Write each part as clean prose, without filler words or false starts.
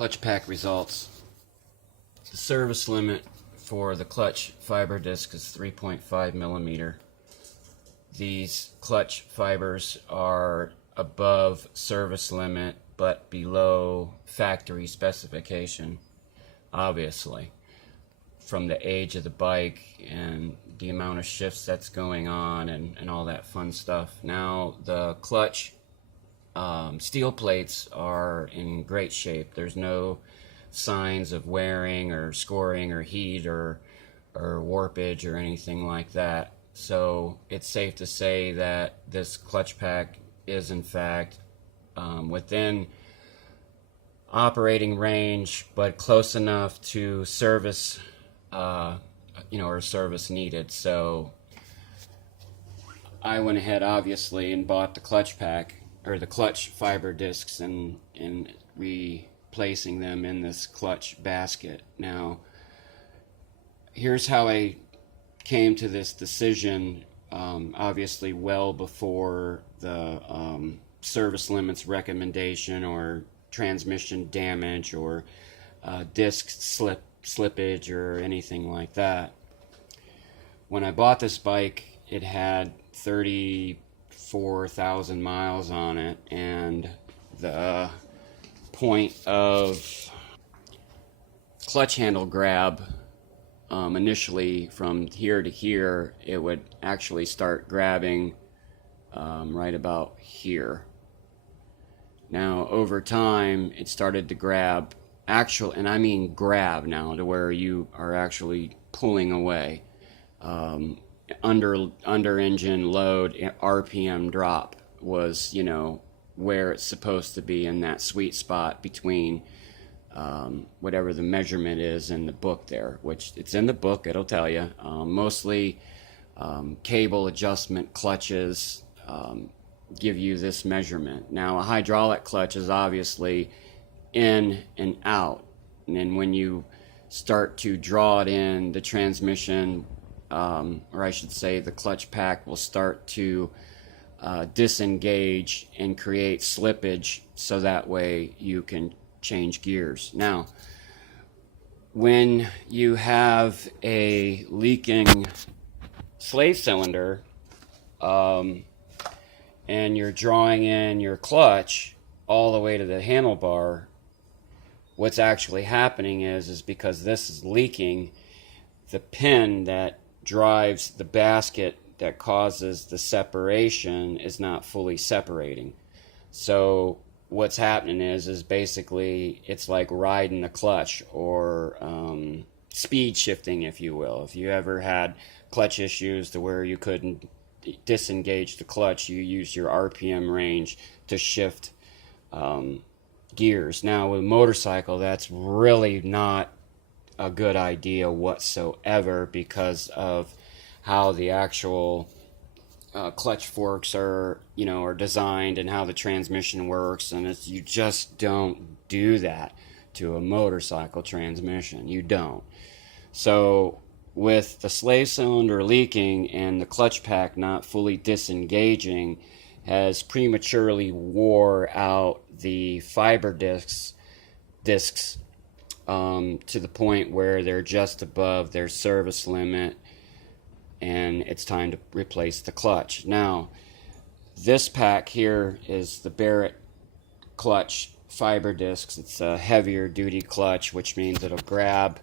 Clutch pack results. The service limit for the clutch fiber disc is 3.5 millimeter. These clutch fibers are above service limit but below factory specification, obviously, from the age of the bike and the amount of shifts that's going on and all that fun stuff. Now the clutch steel plates are in great shape. There's no signs of wearing or scoring or heat or warpage or anything like that. So it's safe to say that this clutch pack is in fact within operating range, but close enough to service, or service needed. So I went ahead obviously and bought the clutch pack, or the clutch fiber discs, and replacing them in this clutch basket. Now, here's how I came to this decision, obviously well before the service limits recommendation or transmission damage or disc slippage or anything like that. When I bought this bike, it had 34,000 miles on it, and the point of clutch handle grab, initially from here to here, it would actually start grabbing right about here. Now over time it started to grab, and I mean grab now, to where you are actually pulling away. Under engine load RPM drop was, where it's supposed to be, in that sweet spot between whatever the measurement is in the book there, which it's in the book, it'll tell you. Mostly cable adjustment clutches give you this measurement. Now a hydraulic clutch is obviously in and out, and then when you start to draw it in, the transmission, or I should say the clutch pack, will start to disengage and create slippage, so that way you can change gears. Now, when you have a leaking slave cylinder and you're drawing in your clutch all the way to the handlebar, what's actually happening is because this is leaking, the pin that drives the basket that causes the separation is not fully separating. So what's happening is basically it's like riding the clutch, or speed shifting, if you will. If you ever had clutch issues to where you couldn't disengage the clutch, you use your RPM range to shift gears. Now with a motorcycle, that's really not a good idea whatsoever, because of how the actual clutch forks are designed and how the transmission works, and you just don't do that to a motorcycle transmission. You don't. So with the slave cylinder leaking and the clutch pack not fully disengaging, has prematurely wore out the fiber discs to the point where they're just above their service limit, and it's time to replace the clutch. Now, this pack here is the Barrett clutch fiber discs. It's a heavier duty clutch, which means it'll grab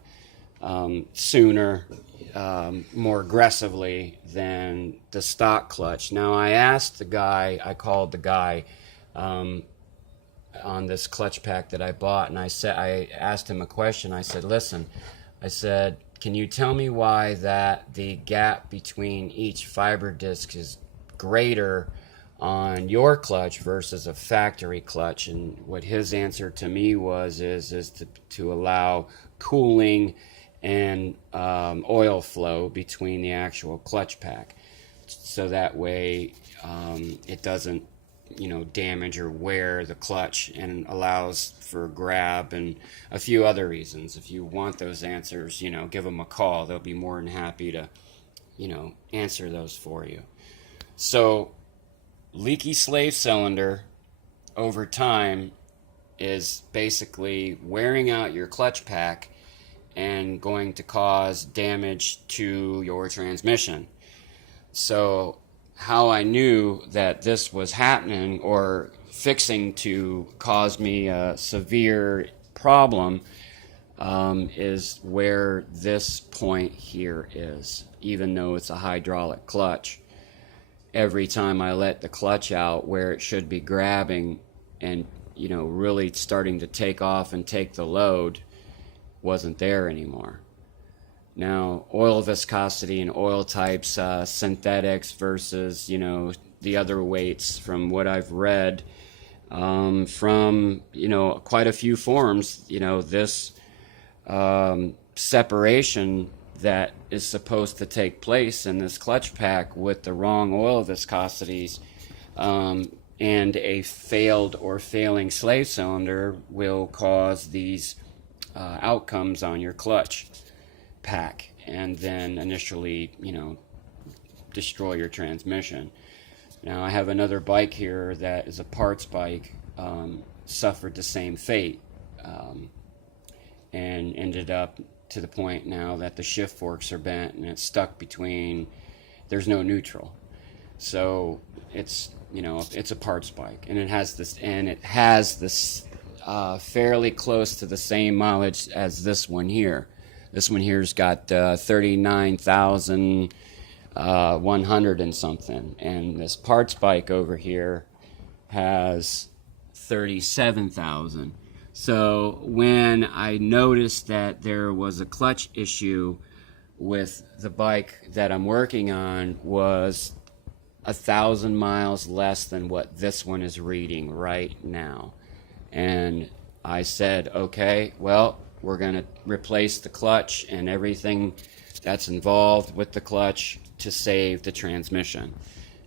sooner, more aggressively than the stock clutch. Now, I called the guy on this clutch pack that I bought, and I asked him a question. I said, listen, can you tell me why that the gap between each fiber disc is greater on your clutch versus a factory clutch? And what his answer to me was to allow cooling and oil flow between the actual clutch pack, so that way it doesn't damage or wear the clutch, and allows for grab and a few other reasons. If you want those answers, give them a call. They'll be more than happy to answer those for you. So leaky slave cylinder over time is basically wearing out your clutch pack and going to cause damage to your transmission. So how I knew that this was happening or fixing to cause me a severe problem is where this point here is. Even though it's a hydraulic clutch, every time I let the clutch out where it should be grabbing and really starting to take off and take the load, wasn't there anymore. Now, oil viscosity and oil types, synthetics versus the other weights, from what I've read from quite a few forums, this separation that is supposed to take place in this clutch pack with the wrong oil viscosities and a failed or failing slave cylinder will cause these outcomes on your clutch pack, and then initially destroy your transmission. Now I have another bike here that is a parts bike, suffered the same fate, and ended up to the point now that the shift forks are bent and it's stuck between, there's no neutral. So it's it's a parts bike, and it has this fairly close to the same mileage as this one here. This one here's got 39,100 and something, and this parts bike over here has 37,000. So when I noticed that there was a clutch issue with the bike that I'm working on, was 1,000 miles less than what this one is reading right now. And I said, okay, well, we're going to replace the clutch and everything that's involved with the clutch to save the transmission,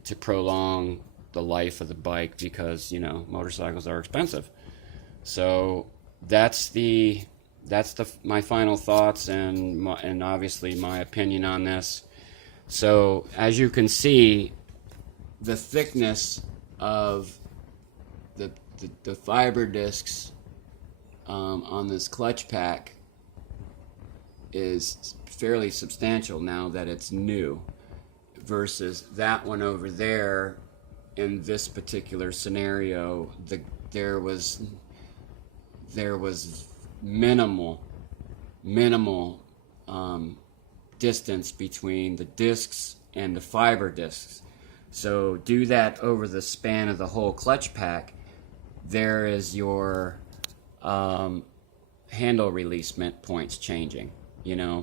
to prolong the life of the bike, because motorcycles are expensive. So that's my final thoughts and obviously my opinion on this. So as you can see, the thickness of the fiber discs on this clutch pack is fairly substantial now that it's new, versus that one over there. In this particular scenario, there was minimal distance between the discs and the fiber discs. So do that over the span of the whole clutch pack, there is your handle releasement points changing.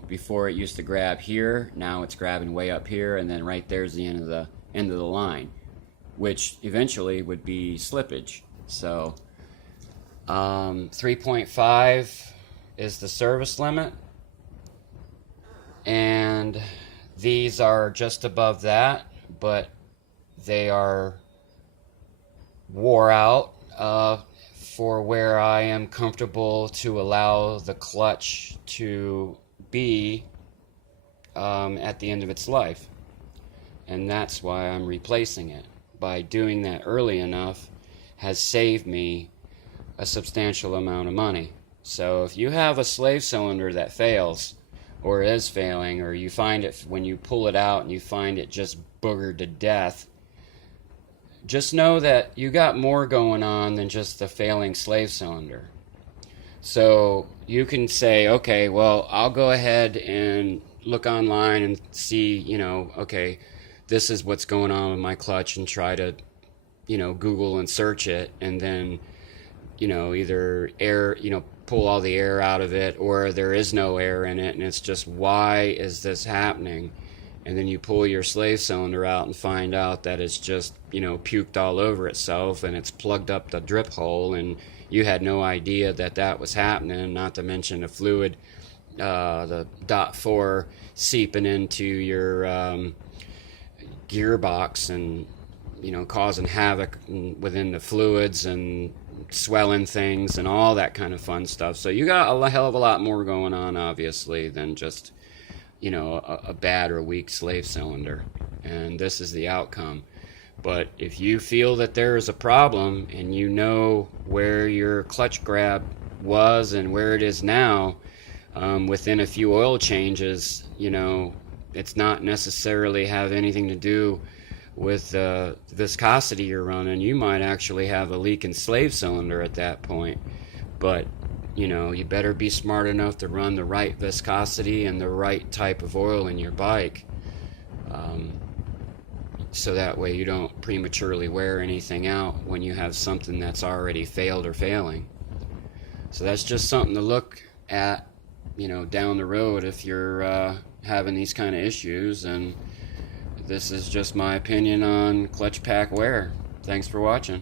Before it used to grab here, now it's grabbing way up here, and then right there's the end of the line, which eventually would be slippage. So 3.5 is the service limit, and these are just above that, but they are wore out for where I am comfortable to allow the clutch to be at the end of its life. And that's why I'm replacing it. By doing that early enough has saved me a substantial amount of money. So if you have a slave cylinder that fails or is failing, or you find it when you pull it out and you find it just boogered to death, just know that you got more going on than just the failing slave cylinder. So you can say, okay, well, I'll go ahead and look online and see, okay, this is what's going on with my clutch, and try to, Google and search it, and then, either pull all the air out of it, or there is no air in it, and it's just, why is this happening? And then you pull your slave cylinder out and find out that it's just, puked all over itself, and it's plugged up the drip hole, and you had no idea that was happening, not to mention the fluid, the .4 seeping into your gearbox and, causing havoc within the fluids and swelling things and all that kind of fun stuff. So you got a hell of a lot more going on, obviously, than just a bad or weak slave cylinder, and this is the outcome. But if you feel that there is a problem and you know where your clutch grab was and where it is now, within a few oil changes, you know, it's not necessarily have anything to do with the viscosity you're running. You might actually have a leak in slave cylinder at that point. But you know, you better be smart enough to run the right viscosity and the right type of oil in your bike, so that way you don't prematurely wear anything out when you have something that's already failed or failing. So that's just something to look at, you know, down the road if you're having these kind of issues. And this is just my opinion on clutch pack wear. Thanks for watching.